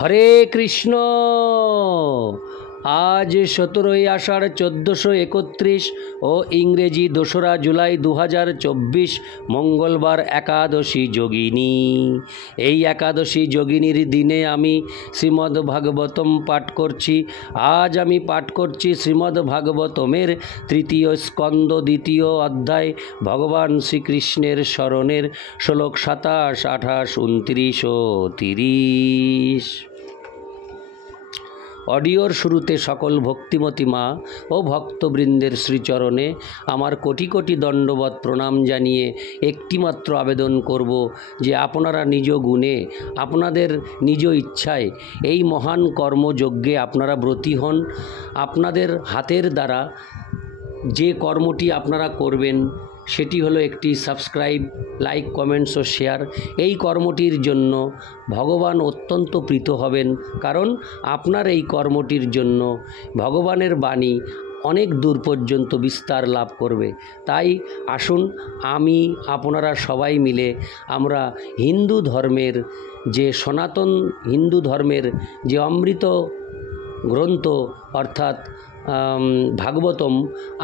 হরে কৃষ্ণ। আজ 17ই আষাঢ় 1431 ও ইংরেজি 2রা জুলাই 2024 মঙ্গলবার একাদশী যোগিনী। এই একাদশী যোগিনীর দিনে আমি শ্রীমদ্ ভাগবতম পাঠ করছি। আজ আমি পাঠ করছি শ্রীমদ্ ভাগবতমের 3য় স্কন্দ 2য় অধ্যায় ভগবান শ্রীকৃষ্ণের স্মরণের শ্লোক 27, 28, 29 ও 30। অডিওর শুরুতে সকল ভক্তিমতী মা ও ভক্তবৃন্দের শ্রীচরণে আমার কোটি কোটি দণ্ডবত প্রণাম জানিয়ে একটিমাত্র আবেদন করব যে আপনারা নিজ গুণে আপনাদের নিজ ইচ্ছায় এই মহান কর্মযজ্ঞে আপনারা ব্রতী হন। আপনাদের হাতের দ্বারা যে কর্মটি আপনারা করবেন সেটি হলো একটি সাবস্ক্রাইব, লাইক, কমেন্টস ও শেয়ার। এই কর্মটির জন্য ভগবান অত্যন্ত প্রীত হবেন, কারণ আপনার এই কর্মটির জন্য ভগবানের বাণী অনেক দূর পর্যন্ত বিস্তার লাভ করবে। তাই আসুন আমি আপনারা সবাই মিলে আমরা হিন্দু ধর্মের যে সনাতন হিন্দু ধর্মের যে অমৃত গ্রন্থ অর্থাৎ ভাগবতম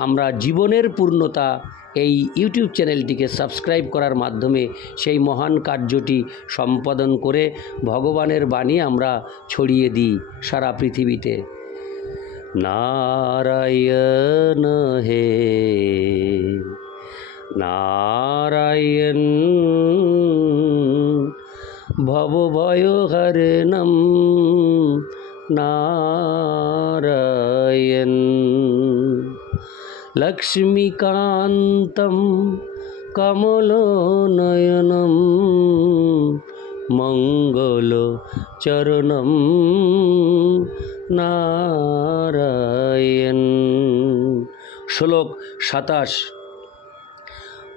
আমরা জীবনের পূর্ণতা এই ইউটিউব চ্যানেলটিকে সাবস্ক্রাইব করার মাধ্যমে সেই মহান কার্যটি সম্পাদন করে ভগবানের বাণী আমরা ছড়িয়ে দিই সারা পৃথিবীতে। নারায়ণ হে নারায়ণ ভবভয়হরণম নারায়ণ লক্ষ্মীকান্তম কমলনয়নম মঙ্গলচরণম নারায়ণ। শ্লোক 27।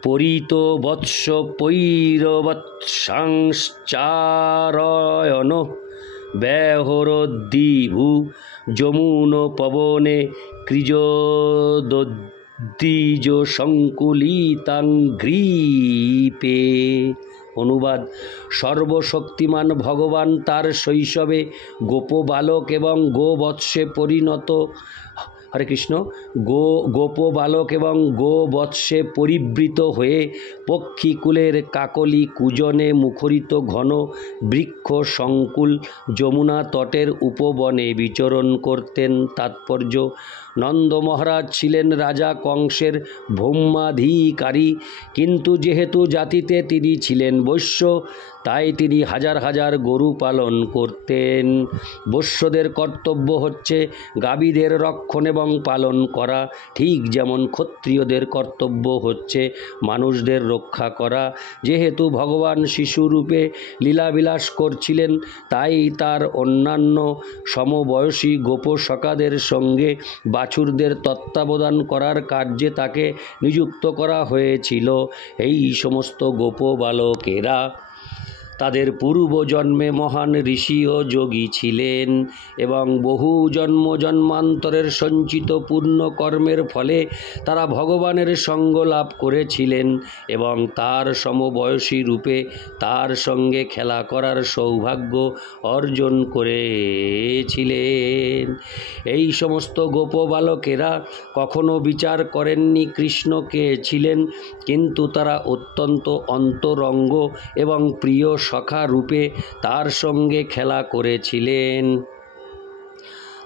পরিত বৎস পৈরবৎসাংশ্চারয়ণ ব্যাহরদ্দিভু যমুন পবনে কৃজোদ্দিজ সংকুলিতাঙ্ঘ্রিপে। অনুবাদ: সর্বশক্তিমান ভগবান তার শৈশবে গোপবালক এবং গোবৎসে পরিণত হরে কৃষ্ণ গোপবালক এবং গোবৎসে পরিবৃত হয়ে পক্ষীকুলের কাকলি কুজনে মুখরিত ঘন বৃক্ষ সংকুল যমুনা তটের উপবনে বিচরণ করতেন। তাৎপর্য: নন্দ মহারাজ ছিলেন রাজা কংসের ভৌমাধিকারী, কিন্তু যেহেতু জাতিতে তিনি ছিলেন বৈশ্য, তাই তিনি হাজার হাজার গরু পালন করতেন। বৈশ্যদের কর্তব্য হচ্ছে গাভীদের রক্ষণ এবং পালন করা, ঠিক যেমন ক্ষত্রিয়দের কর্তব্য হচ্ছে মানুষদের রক্ষা করা। যেহেতু ভগবান শিশুরূপে লীলাবিলাস করছিলেন, তাই তার অন্যান্য সমবয়সী গোপসখাদের সঙ্গে বাছুরদের তত্ত্বাবধান করার কার্যে তাকে নিযুক্ত করা হয়েছিল। এই সমস্ত গোপবালকেরা তাদের পূর্বজন্মে মহান ঋষি ও যোগী ছিলেন এবং বহু জন্ম জন্মান্তরের সঞ্চিত পূর্ণ কর্মের ফলে তারা ভগবানের সঙ্গ লাভ করেছিলেন এবং তার সমবয়সী রূপে তার সঙ্গে খেলা করার সৌভাগ্য অর্জন করেছিলেন। এই সমস্ত গোপবালকেরা কখনো বিচার করেননি কৃষ্ণ কে ছিলেন, কিন্তু তারা অত্যন্ত অন্তরঙ্গ এবং প্রিয় সখা রূপে তার সঙ্গে খেলা করেছিলেন।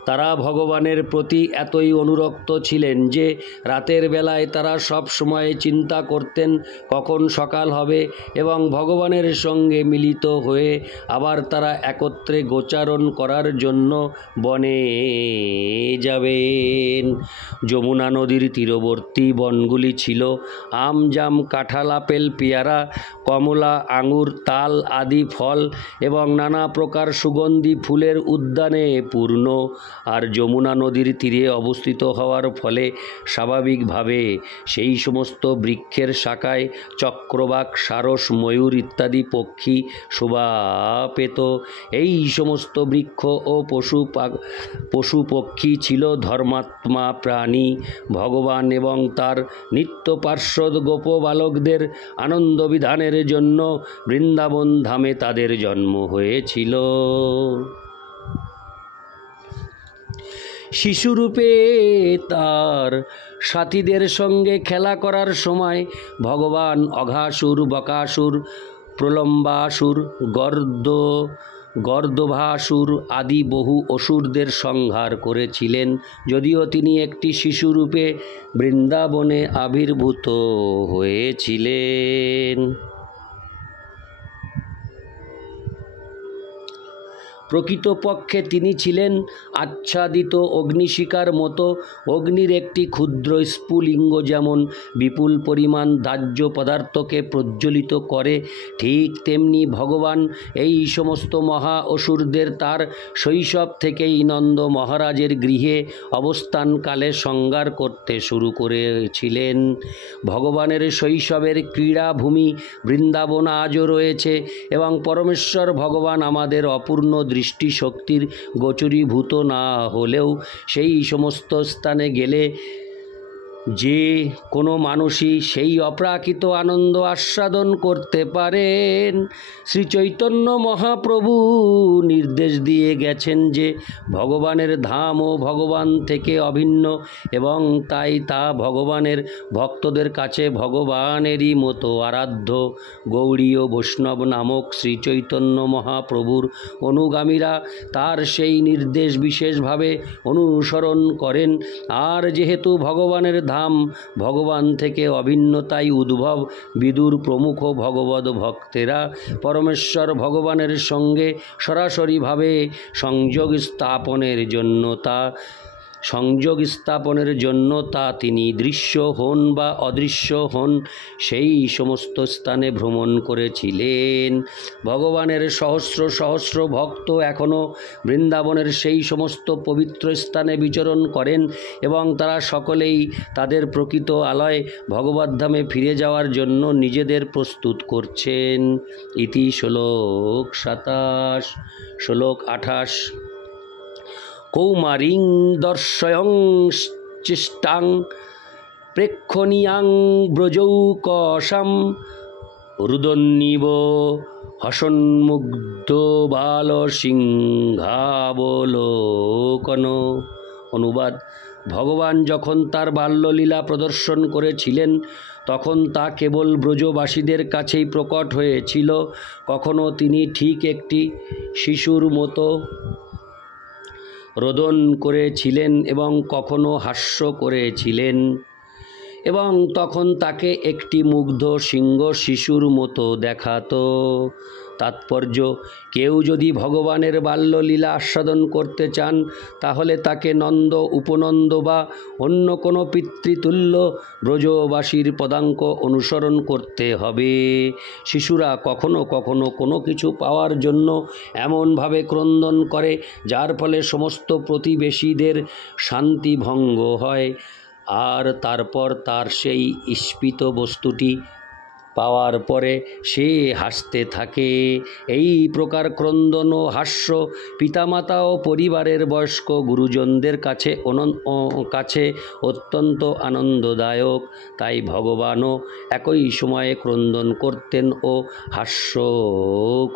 তারা ভগবানের প্রতি এতই অনুরক্ত ছিলেন যে রাতের বেলায় তারা সব সময় চিন্তা করতেন কখন সকাল হবে এবং ভগবানের সঙ্গে মিলিত হয়ে আবার তারা একত্রে গোচারণ করার জন্য বনে যাবেন। যমুনা নদীর তীরবর্তী বনগুলি ছিল আম, জাম, কাঁঠাল, আপেল, পেয়ারা, কমলা, আঙুর, তাল আদি ফল এবং নানা প্রকার সুগন্ধি ফুলের উদ্যানে পূর্ণ। আর যমুনা নদীর তীরে অবস্থিত হওয়ার ফলে স্বাভাবিকভাবে সেই সমস্ত বৃক্ষের শাখায় চক্রবাক, সারস, ময়ূর ইত্যাদি পক্ষী শোভা পেত। এই সমস্ত বৃক্ষ ও পশু পক্ষী ছিল ধর্মাত্মা প্রাণী। ভগবান এবং তার নিত্য পার্শ্বদ গোপবালকদের আনন্দ বিধানের জন্য বৃন্দাবন ধামে তাদের জন্ম হয়েছিল। শিশুরূপে তার সাথীদের সঙ্গে খেলা করার সময় ভগবান অঘাসুর, বকাসুর, প্রলম্বাসুর, গর্দভাসুর আদি বহু অসুরদের সংহার করেছিলেন। যদিও তিনি একটি শিশুরূপে বৃন্দাবনে আবির্ভূত হয়েছিলেন। প্রকৃতপক্ষে তিনি ছিলেন আচ্ছাদিত অগ্নিশিখার মতো। অগ্নির একটি ক্ষুদ্র স্ফুলিঙ্গ যেমন বিপুল পরিমাণ দাহ্য পদার্থকে প্রজ্বলিত করে, ঠিক তেমনি ভগবান এই সমস্ত মহা অসুরদের তার শৈশব থেকেই নন্দ মহারাজের গৃহে অবস্থানকালে সংহার করতে শুরু করেছিলেন। ভগবানের শৈশবের ক্রীড়াভূমি বৃন্দাবন আজও রয়েছে এবং পরমেশ্বর ভগবান আমাদের অপূর্ণ দৃষ্টিশক্তির গোচরীভূত না হলেও সেই সমস্ত স্থানে গেলে যে কোনো মানুষই সেই অপ্রাকৃত আনন্দ আস্বাদন করতে পারেন। শ্রী চৈতন্য মহাপ্রভু নির্দেশ দিয়ে গেছেন যে ভগবানের ধামও ভগবান থেকে অভিন্ন এবং তাই তা ভগবানের ভক্তদের কাছে ভগবানেরই মতো আরাধ্য। গৌড়ীয় বৈষ্ণব নামক শ্রী চৈতন্য মহাপ্রভুর অনুগামীরা তার সেই নির্দেশ বিশেষভাবে অনুসরণ করেন। আর যেহেতু ভগবানের ধাম ভগবান থেকে অভিন্ন, তাই উদ্ভব, বিদুর প্রমুখ ভগবদ ভক্তেরা পরমেশ্বর ভগবানের সঙ্গে সরাসরিভাবে সংযোগ স্থাপনের জন্য তা তিনি দৃশ্য হন বা অদৃশ্য হন সেই সমস্ত স্থানে ভ্রমণ করেছিলেন। ভগবানের সহস্র সহস্র ভক্ত এখনও বৃন্দাবনের সেই সমস্ত পবিত্র স্থানে বিচরণ করেন এবং তারা সকলেই তাদের প্রকৃত আলয় ভগবদ্ধামে ফিরে যাওয়ার জন্য নিজেদের প্রস্তুত করছেন। ইতি শ্লোক 27। শ্লোক 28। কৌমারিং দর্শয়ং চেষ্টাং প্রেক্ষণীয়াং ব্রজৌকশাম রুদন্নিব হসন্মুগ্ধ বালসিংহাবলোকন। অনুবাদ: ভগবান যখন তার বাল্যলীলা প্রদর্শন করেছিলেন তখন তা কেবল ব্রজবাসীদের কাছেই প্রকট হয়েছিল। কখনো তিনি ঠিক একটি শিশুর মতো রোদন করেছিলেন এবং কখনো হাস্য করেছিলেন এবং তখন তাকে একটি মুগ্ধ সিংহ শিশুর মতো দেখাতো। তাৎপর্য: কেউ যদি ভগবানের বাল্যলীলা আস্বাদন করতে চান তাহলে তাকে নন্দ, উপনন্দ বা অন্য কোনো পিতৃতুল্য ব্রজবাসীর পদাঙ্ক অনুসরণ করতে হবে। শিশুরা কখনো কখনো কোনো কিছু পাওয়ার জন্য এমনভাবে ক্রন্দন করে যার ফলে সমস্ত প্রতিবেশীদের শান্তি ভঙ্গ হয়, আর তারপর তার সেই ঈপ্সিত বস্তুটি পাওয়ার পরে সে হাসতে থাকে। এই প্রকার ক্রন্দন ও হাস্য পিতামাতা ও পরিবারের বয়স্ক গুরুজনদের কাছে অত্যন্ত আনন্দদায়ক। তাই ভগবানও একই সময়ে ক্রন্দন করতেন ও হাস্য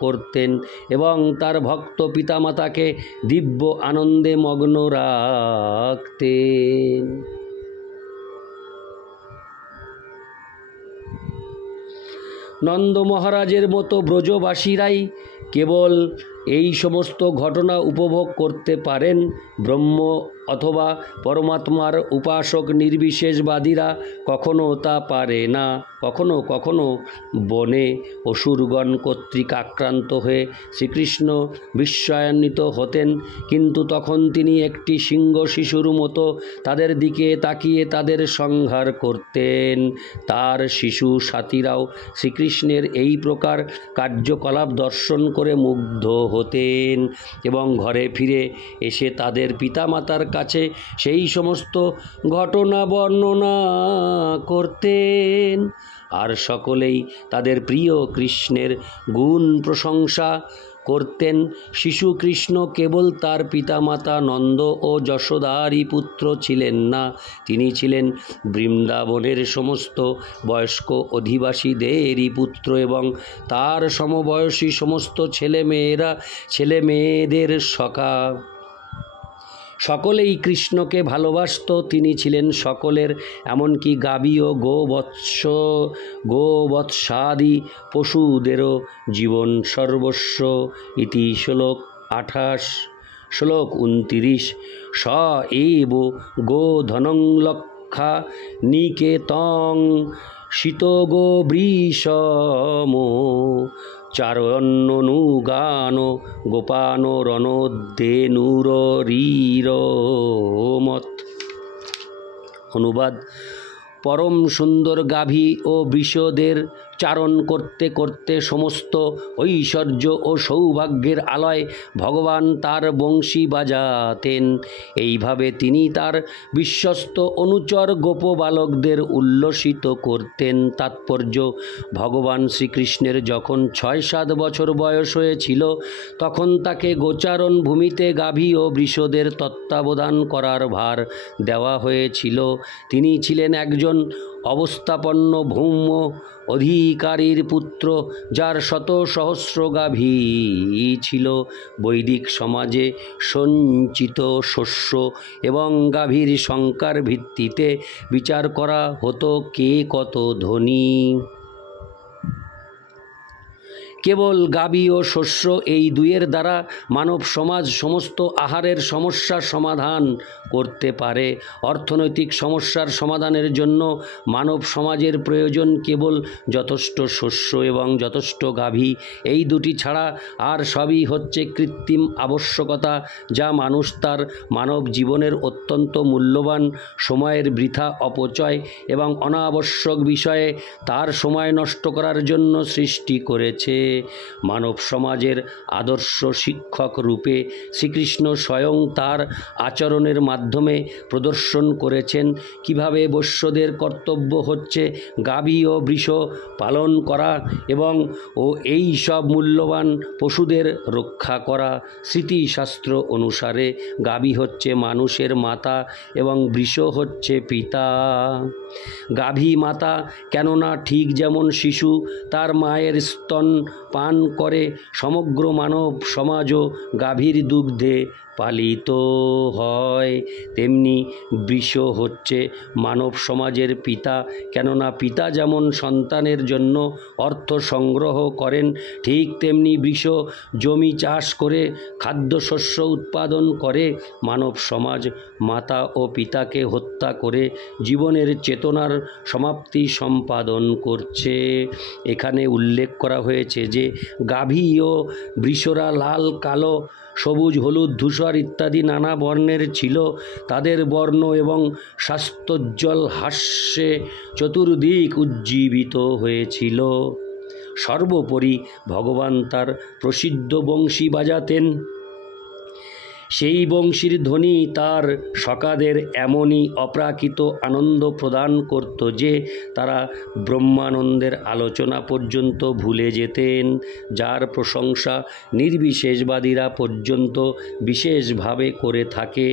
করতেন এবং তার ভক্ত পিতামাতাকে দিব্য আনন্দে মগ্ন রাখতেন। নন্দ মহারাজের মতো ব্রজবাসীরাই কেবল এই সমস্ত ঘটনা উপভোগ করতে পারেন। ব্রহ্ম অথবা পরমাত্মার উপাসক নির্বিশেষবাদীরা কখনো তা পারে না। কখনো কখনো বনে অসুরগণ কর্তৃক আক্রান্ত হয়ে শ্রীকৃষ্ণ বিস্ময়ান্বিত হতেন, কিন্তু তখন তিনি একটি সিংহ শিশুর মতো তাদের দিকে তাকিয়ে তাদের সংহার করতেন। তার শিশু সাথীরাও শ্রীকৃষ্ণের এই প্রকার কার্যকলাপ দর্শন করে মুগ্ধ হতেন এবং ঘরে ফিরে এসে তাদের পিতামাতার কাছে সেই সমস্ত ঘটনা বর্ণনা করতেন। আর সকলেই তাদের প্রিয় কৃষ্ণের গুণ প্রশংসা করতেন। শিশুকৃষ্ণ কেবল তার পিতামাতা নন্দ ও যশোদারই পুত্র ছিলেন না, তিনি ছিলেন বৃন্দাবনের সমস্ত বয়স্ক অধিবাসীদেরই পুত্র এবং তার সমবয়সী সমস্ত ছেলেমেয়েদের সখা। সকলেই কৃষ্ণকে ভালোবাসত। তিনি ছিলেন সকলের, এমনকি গাভী ও গোবৎসাদি পশুদেরও জীবন সর্বস্ব। ইতি শ্লোক 28। শ্লোক 29। স এব গোধনং লক্ষা নিকেতং শীতগো বৃষম চারণ্যনুগান গোপানরণোদ্যেনুরীরমত। অনুবাদ: পরম সুন্দর গাভী ও বৃষদের চারণ করতে করতে সমস্ত ঐশ্বর্য ও সৌভাগ্যের আলয় ভগবান তার বংশী বাজাতেন। এইভাবে তিনি তার বিশ্বস্ত অনুচর গোপবালকদের উল্লসিত করতেন। তাৎপর্য: ভগবান শ্রীকৃষ্ণের যখন 6-7 বছর বয়স হয়েছিল, তখন তাকে গোচারণ ভূমিতে গাভী ও বৃষদের তত্ত্বাবধান করার ভার দেওয়া হয়েছিল। তিনি ছিলেন একজন অবস্থাপন্ন ভৌম অধিকারীর পুত্র, যার শত সহস্র গাভী ছিল। বৈদিক সমাজে সঞ্চিত শস্য এবং গাভীর সংখ্যার ভিত্তিতে বিচার করা হতো কে কত ধনী। কেবল গাভী ও শস্য, এই দুইয়ের দ্বারা মানব সমাজ সমস্ত আহারের সমস্যার সমাধান করতে পারে। অর্থনৈতিক সমস্যার সমাধানের জন্য মানব সমাজের প্রয়োজন কেবল যথেষ্ট শস্য এবং যথেষ্ট গাভী। এই দুটি ছাড়া আর সবই হচ্ছে কৃত্রিম আবশ্যকতা, যা মানুষ তার মানব জীবনের অত্যন্ত মূল্যবান সময়ের বৃথা অপচয় এবং অনাবশ্যক বিষয়ে তার সময় নষ্ট করার জন্য সৃষ্টি করেছে। মানব সমাজের আদর্শ শিক্ষক রূপে শ্রীকৃষ্ণ স্বয়ং তার আচরণের মাধ্যমে প্রদর্শন করেছেন কিভাবে বৈশ্যদের কর্তব্য হচ্ছে গাভী ও বৃষ পালন করা এবং এই সব মূল্যবান পশুদের রক্ষা করা। স্মৃতিশাস্ত্র অনুসারে গাভী হচ্ছে মানুষের মাতা এবং বৃষ হচ্ছে পিতা। গাভী মাতা, কেননা ঠিক যেমন শিশু তার মায়ের স্তন পান করে, সমগ্র মানব সমাজও গাভীর দুগ্ধে পালিত হয়, তেমনি বৃষ হচ্ছে মানব সমাজের পিতা। কেননা পিতা যেমন সন্তানের জন্য অর্থ সংগ্রহ করেন, ঠিক তেমনি বৃষ জমি চাষ করে খাদ্যশস্য উৎপাদন করে। মানব সমাজ মাতা ও পিতাকে হত্যা করে জীবনের চেতনার সমাপ্তি সম্পাদন করছে। এখানে উল্লেখ করা হয়েছে যে গাভী ও বৃষরা লাল, কালো, সবুজ, হলুদ, ধূসর ইত্যাদি নানা বর্ণের ছিল। তাদের বর্ণ এবং স্বাস্থ্যোজ্জ্বল হাস্যে চতুর্দিক উজ্জীবিত হয়েছিল। সর্বোপরি ভগবান তার প্রসিদ্ধ বংশী বাজাতেন। সেই বংশীর ধ্বনি তার সখাদের এমনই অপ্রাকৃত আনন্দ প্রদান করত যে তারা ব্রহ্মানন্দের আলোচনা পর্যন্ত ভুলে যেতেন, যার প্রশংসা নির্বিশেষবাদীরা পর্যন্ত বিশেষভাবে করে থাকে।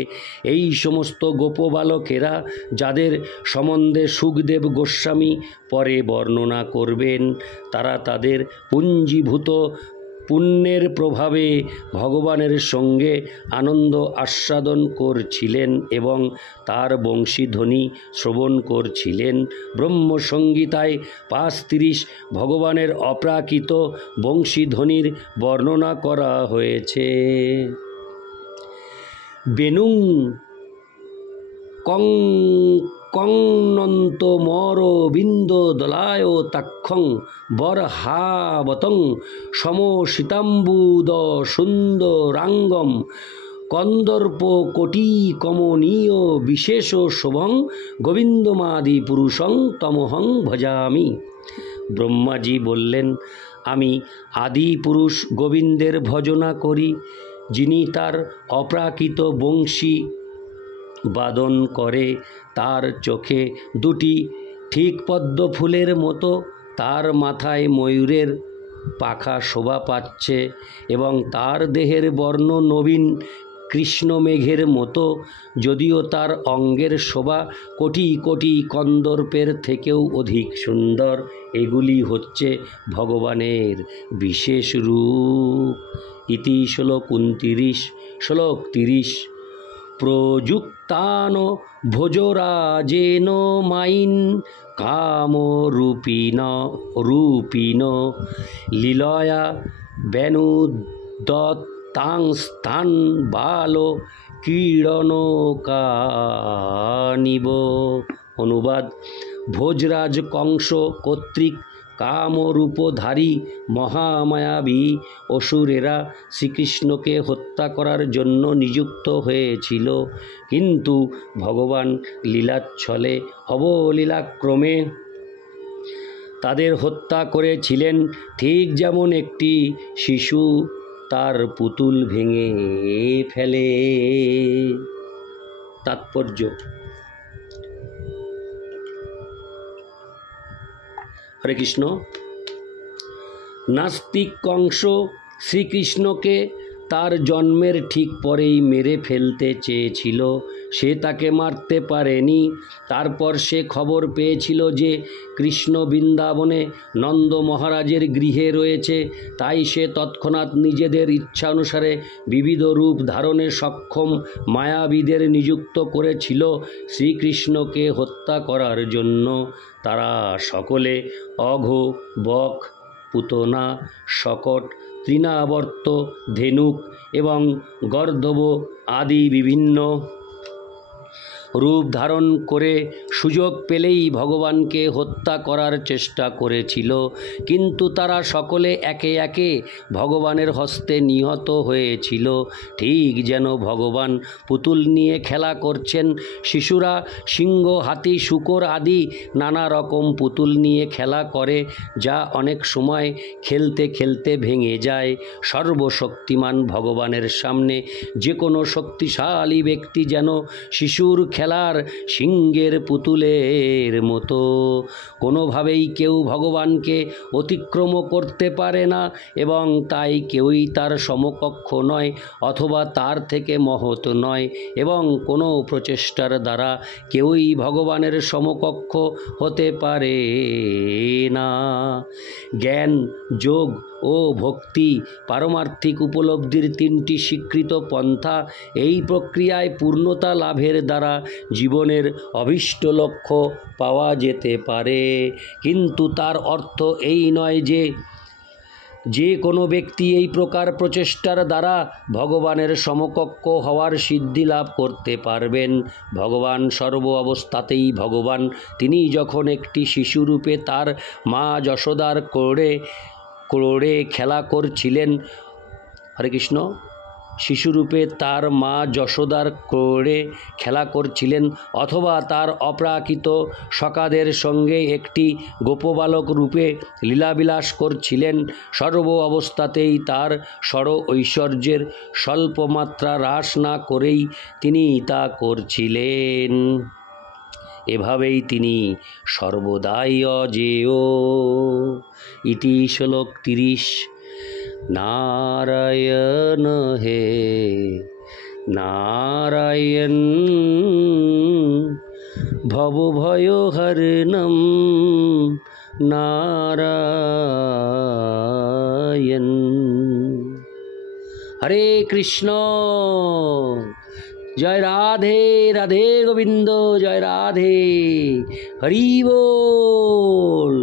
এই সমস্ত গোপবালকেরা, যাদের সম্বন্ধে সুখদেব গোস্বামী পরে বর্ণনা করবেন, তারা তাদের পুঞ্জীভূত পুণ্যের প্রভাবে ভগবানের সঙ্গে আনন্দ আস্বাদন করছিলেন এবং তার বংশীধ্বনি শ্রবণ করছিলেন। ব্রহ্মসংগীতায় 5:30 ভগবানের অপ্রাকৃত বংশীধ্বনির বর্ণনা করা হয়েছে। বেনুং কংনন্ত মর বিন্দ দলায় তাক্ষং বরহাবতং সমশিতাম্বুদ সুন্দরাঙ্গম কন্দর্প কোটি কমনীয় বিশেষ শোভং গোবিন্দমাদি পুরুষং তমহং ভজামি। ব্রহ্মাজি বললেন, আমি আদি পুরুষ গোবিন্দের ভজনা করি, যিনি তার অপ্রাকৃত বংশী বাদন করে। তার চোখে দুটি ঠিক পদ্ম ফুলের মতো, তার মাথায় ময়ূরের পাখা শোভা পাচ্ছে এবং তার দেহের বর্ণ নবীন কৃষ্ণ মেঘের মতো, যদিও তার অঙ্গের শোভা কোটি কোটি কন্দর্পের থেকেও অধিক সুন্দর। এগুলি হচ্ছে ভগবানের বিশেষ রূপ। ইতি শ্লোক 29। শ্লোক 30। প্রযুক্তান ভোজরাজেন মাইন কামরূপিণ লীলয়া বেনুদত্তাংস্তান বাল ক্রীড়নকানিব। অনুবাদ: ভোজরাজ কংস কর্তৃক কামরূপধারী মহামায়াবী অসুরেরা শ্রীকৃষ্ণকে হত্যা করার জন্য নিযুক্ত হয়েছিল, কিন্তু ভগবান লীলাচ্ছলে অবলীলাক্রমে তাদের হত্যা করেছিলেন, ঠিক যেমন একটি শিশু তার পুতুল ভেঙে ফেলে। তাৎপর্য: হরে কৃষ্ণ। নাস্তিক কংস শ্রীকৃষ্ণকে তার জন্মের ঠিক পরেই মেরে ফেলতে চেয়েছিল। সে তাকে মারতে পারেনি। তারপর সে খবর পেয়েছিল যে কৃষ্ণ বৃন্দাবনে নন্দ মহারাজের গৃহে রয়েছে। তাই সে তৎক্ষণাৎ নিজেদের ইচ্ছা অনুসারে বিবিধ রূপ ধারণে সক্ষম মায়াবীদের নিযুক্ত করেছিল শ্রীকৃষ্ণকে হত্যা করার জন্য। তারা সকলে অঘ, বক, পুতনা, শকট, তৃণাবর্ত, ধেনুক এবং গর্দভ আদি বিভিন্ন রূপ ধারণ করে সুযোগ পেলেই ভগবানকে হত্যা করার চেষ্টা করেছিল, কিন্তু তারা সকলে একে একে ভগবানের হস্তে নিহত হয়েছিল। ঠিক যেন ভগবান পুতুল নিয়ে খেলা করছেন। শিশুরা সিংহ, হাতি, শূকর আদি নানা রকম পুতুল নিয়ে খেলা করে, যা অনেক সময় খেলতে খেলতে ভেঙে যায়। সর্বশক্তিমান ভগবানের সামনে যে কোনো শক্তিশালী ব্যক্তি যেন শিশুর খেলার সিংহের পুতুলের মতো। কোনোভাবেই কেউ ভগবানকে অতিক্রম করতে পারে না এবং তাই কেউই তার সমকক্ষ নয় অথবা তার থেকে মহৎ নয়, এবং কোনো প্রচেষ্টার দ্বারা কেউই ভগবানের সমকক্ষ হতে পারে না। জ্ঞান, যোগ ও ভক্তি পারমার্থিক উপলব্ধির তিনটি স্বীকৃত পন্থা। এই প্রক্রিয়ায় পূর্ণতা লাভের দ্বারা জীবনের অভীষ্ট লক্ষ্য পাওয়া যেতে পারে, কিন্তু তার অর্থ এই নয় যে কোনো ব্যক্তি এই প্রকার প্রচেষ্টার দ্বারা ভগবানের সমকক্ষ হওয়ার সিদ্ধি লাভ করতে পারবেন। ভগবান সর্ব অবস্থাতেই ভগবান। তিনি যখন একটি শিশুরূপে তার মা যশোদার কোলে খেলা করছিলেন, হরে কৃষ্ণ, শিশুরূপে তার মা যশোদার কোলে খেলা করছিলেন অথবা তার অপ্রাকৃত সখাদের সঙ্গে একটি গোপবালক রূপে লীলাবিলাস করছিলেন, সর্ব অবস্থাতেই তার ঐশ্বর্যের স্বল্পমাত্রা হ্রাস না করেই তিনি তা করছিলেন। এভাবেই তিনি সর্বদাই অজেয়। ইতি শ্লোক 30। নারায়ণ হে নারায়ণ ভবভয়হরণম নারায়ণ। হরে কৃষ্ণ। জয় রাধে রাধে গোবিন্দ, জয় রাধে, হরি বল।